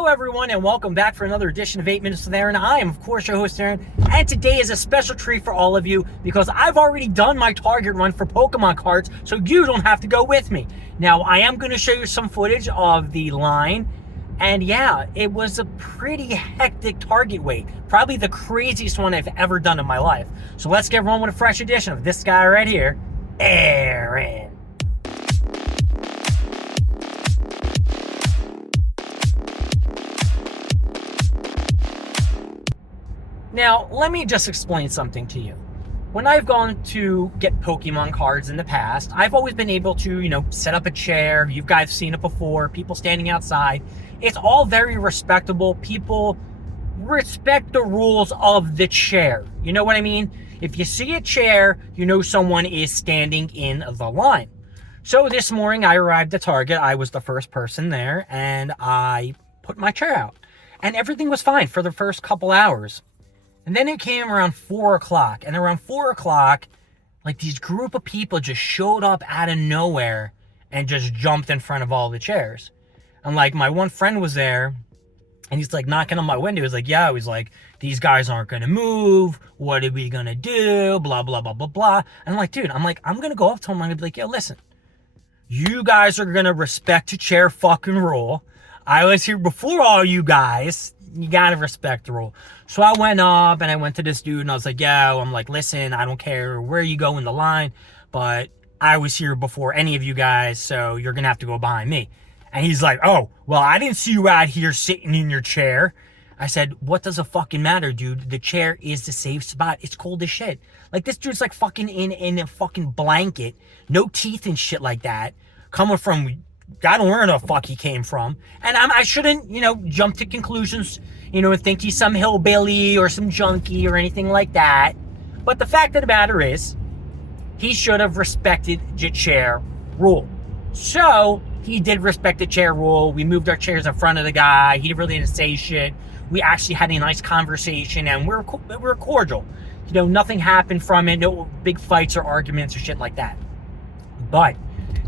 Hello everyone and welcome back for another edition of 8 Minutes with Aaron. I am of course your host Aaron, and today is a special treat for all of you because I've already done my Target run for Pokemon cards, so you don't have to go with me. Now I am going to show you some footage of the line, and yeah, it was a pretty hectic Target wait. Probably the craziest one I've ever done in my life. So let's get rolling with a fresh edition of this guy right here, Aaron. Now, let me just explain something to you. When I've gone to get Pokemon cards in the past, I've always been able to, set up a chair. You guys have seen it before, people standing outside. It's all very respectable. People respect the rules of the chair. You know what I mean? If you see a chair, you know someone is standing in the line. So this morning I arrived at Target. I was the first person there, and I put my chair out. And everything was fine for the first couple hours. And then it came around 4 o'clock. And around 4 o'clock, like these group of people just showed up out of nowhere and just jumped in front of all the chairs. And like my one friend was there and he's like knocking on my window. He's like, yeah, he's like, these guys aren't going to move. What are we going to do? Blah, blah, blah, blah, blah. And I'm like, dude, I'm going to go up to him. I'm going to be like, yo, listen, you guys are going to respect the chair fucking rule. I was here before all you guys. You gotta respect the rule. So I went up and I went to this dude and I was like, I'm like, listen, I don't care where you go in the line, but I was here before any of you guys, so you're gonna have to go behind me. And he's like, oh, well, I didn't see you out here sitting in your chair. I said, what does it fucking matter, dude? The chair is the safe spot. It's cold as shit. Like, this dude's like fucking in a fucking blanket, no teeth and shit like that, coming from I don't know where the fuck he came from. And I shouldn't, jump to conclusions, and think he's some hillbilly or some junkie or anything like that. But the fact of the matter is, he should have respected the chair rule. So, he did respect the chair rule. We moved our chairs in front of the guy. He really didn't say shit. We actually had a nice conversation and we're cordial. Nothing happened from it. No big fights or arguments or shit like that. But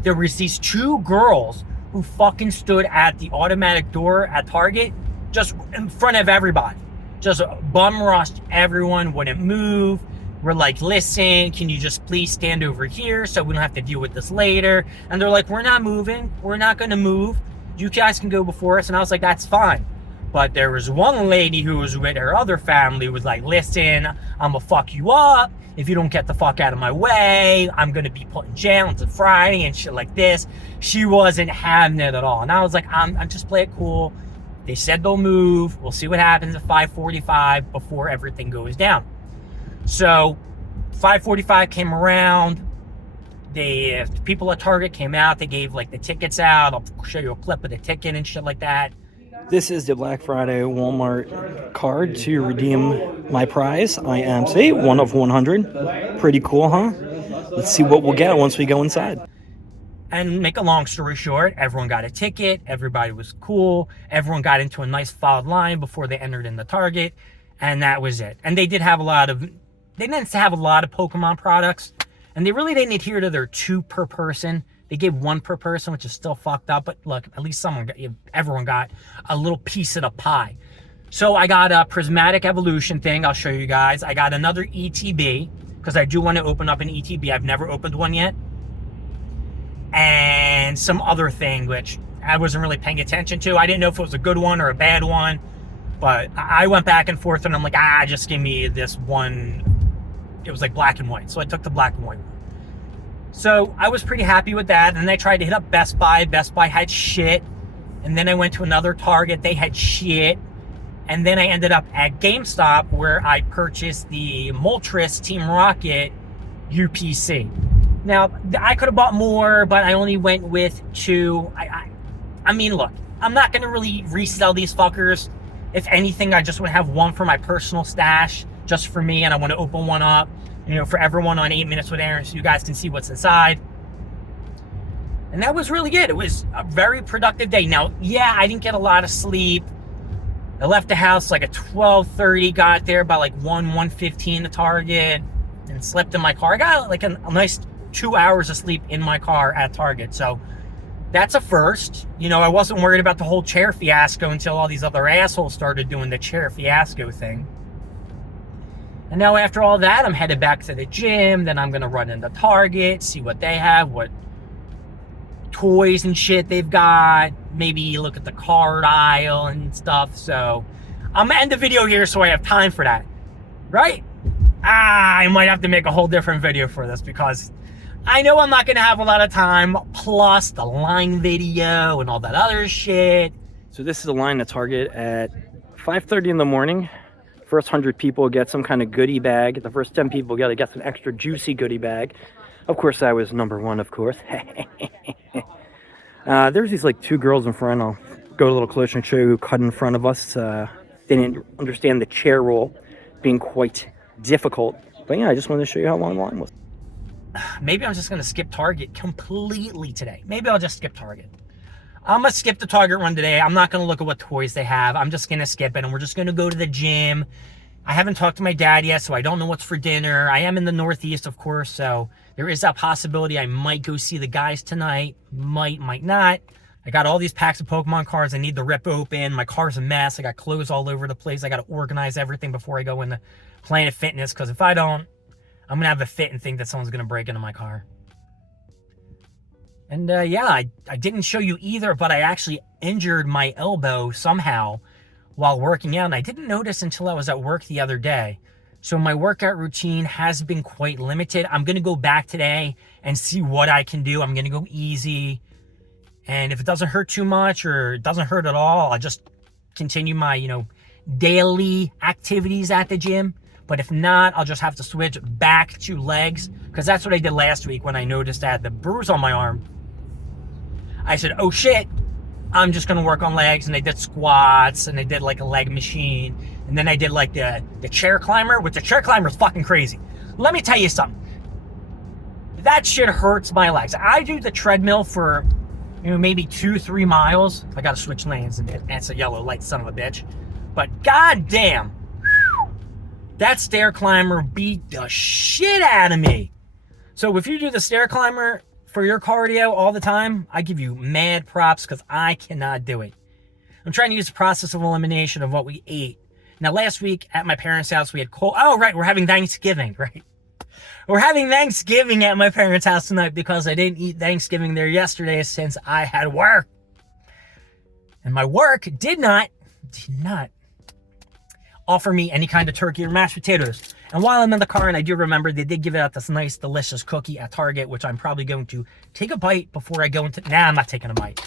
there was these two girls who fucking stood at the automatic door at Target just in front of everybody. Just bum rushed everyone, wouldn't move. We're like, listen, can you just please stand over here so we don't have to deal with this later? And they're like, we're not moving. We're not going to move. You guys can go before us. And I was like, that's fine. But there was one lady who was with her other family who was like, listen, I'm going to fuck you up. If you don't get the fuck out of my way, I'm going to be put in jail until Friday and shit like this. She wasn't having it at all. And I was like, I'm just play it cool. They said they'll move. We'll see what happens at 5:45 before everything goes down. So 5:45 came around. The people at Target came out. They gave like the tickets out. I'll show you a clip of the ticket and shit like that. This is the Black Friday Walmart card to redeem my prize. I am, say, 1 of 100. Pretty cool, huh? Let's see what we'll get once we go inside. And make a long story short, everyone got a ticket. Everybody was cool. Everyone got into a nice filed line before they entered in the Target. And that was it. And they didn't have a lot of Pokemon products. And they really didn't adhere to their 2 per person. They gave 1 per person, which is still fucked up. But look, at least everyone got a little piece of the pie. So I got a Prismatic Evolution thing. I'll show you guys. I got another ETB because I do want to open up an ETB. I've never opened one yet. And some other thing, which I wasn't really paying attention to. I didn't know if it was a good one or a bad one. But I went back and forth and I'm like, just give me this one. It was like black and white. So I took the black and white one. So I was pretty happy with that. And then I tried to hit up Best Buy. Best Buy had shit. And then I went to another Target. They had shit. And then I ended up at GameStop where I purchased the Moltres Team Rocket UPC. Now, I could have bought more, but I only went with 2. I mean, look, I'm not going to really resell these fuckers. If anything, I just want to have one for my personal stash, just for me. And I want to open one up, for everyone on 8 Minutes with Aaron so you guys can see what's inside. And that was really good. It was a very productive day. Now, yeah, I didn't get a lot of sleep. I left the house like at 12:30, got there by like 1:15 to Target, and slept in my car. I got like a nice 2 hours of sleep in my car at Target. So That's a first. You know, I wasn't worried about the whole chair fiasco until all these other assholes started doing the chair fiasco thing. And now after all that, I'm headed back to the gym. Then I'm going to run into Target, see what they have, what toys and shit they've got. Maybe look at the card aisle and stuff. So I'm going to end the video here so I have time for that. Right? I might have to make a whole different video for this because I know I'm not going to have a lot of time. Plus the line video and all that other shit. So this is a line at Target at 5:30 in the morning. First 100 people get some kind of goodie bag. The first 10 people get an extra juicy goodie bag. Of course, I was number one, of course. There's these like two girls in front. I'll go a little closer and show you who cut in front of us. They didn't understand the chair roll being quite difficult. But yeah, I just wanted to show you how long the line was. Maybe I'm just going to skip Target completely today. Maybe I'll just skip Target. I'm going to skip the Target run today. I'm not going to look at what toys they have. I'm just going to skip it, and we're just going to go to the gym. I haven't talked to my dad yet, so I don't know what's for dinner. I am in the Northeast, of course, so there is that possibility I might go see the guys tonight. Might not. I got all these packs of Pokemon cards I need to rip open. My car's a mess. I got clothes all over the place. I got to organize everything before I go into Planet Fitness, because if I don't, I'm going to have a fit and think that someone's going to break into my car. And yeah, I didn't show you either, but I actually injured my elbow somehow while working out. And I didn't notice until I was at work the other day. So my workout routine has been quite limited. I'm going to go back today and see what I can do. I'm going to go easy. And if it doesn't hurt too much or it doesn't hurt at all, I'll just continue my, daily activities at the gym. But if not, I'll just have to switch back to legs, because that's what I did last week when I noticed I had the bruise on my arm. I said, oh shit, I'm just going to work on legs. And I did squats and I did like a leg machine. And then I did like the chair climber, which the chair climber is fucking crazy. Let me tell you something. That shit hurts my legs. I do the treadmill for, maybe 2-3 miles. I got to switch lanes and it's a yellow light, son of a bitch. But goddamn, that stair climber beat the shit out of me. So if you do the stair climber for your cardio all the time, I give you mad props, because I cannot do it. I'm trying to use the process of elimination of what we ate. Now, last week at my parents' house, we had oh, right, we're having Thanksgiving, right? We're having Thanksgiving at my parents' house tonight because I didn't eat Thanksgiving there yesterday since I had work. And my work did not offer me any kind of turkey or mashed potatoes. And while I'm in the car, and I do remember they did give out this nice, delicious cookie at Target, which I'm probably going to take a bite before I go into... Nah, I'm not taking a bite.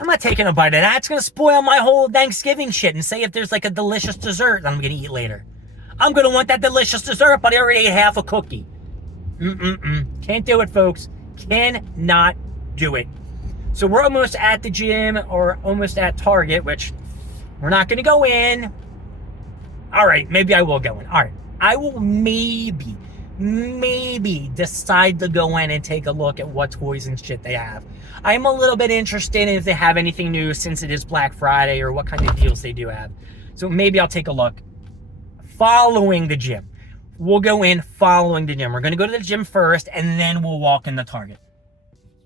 I'm not taking a bite of that. It's going to spoil my whole Thanksgiving shit. And say if there's like a delicious dessert that I'm going to eat later. I'm going to want that delicious dessert, but I already ate half a cookie. Can't do it, folks. Cannot do it. So we're almost at the gym, or almost at Target, which we're not going to go in. All right, maybe I will go in. All right. I will maybe decide to go in and take a look at what toys and shit they have. I'm a little bit interested in if they have anything new since it is Black Friday, or what kind of deals they do have. So maybe I'll take a look following the gym. We'll go in following the gym. We're going to go to the gym first, and then we'll walk in the Target.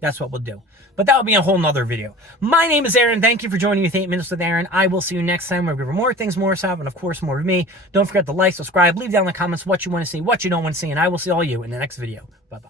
That's what we'll do. But that will be a whole nother video. My name is Aaron. Thank you for joining me with 8 Minutes with Aaron. I will see you next time. We'll cover more things, more stuff, and of course, more of me. Don't forget to like, subscribe, leave down in the comments what you want to see, what you don't want to see, and I will see all you in the next video. Bye-bye.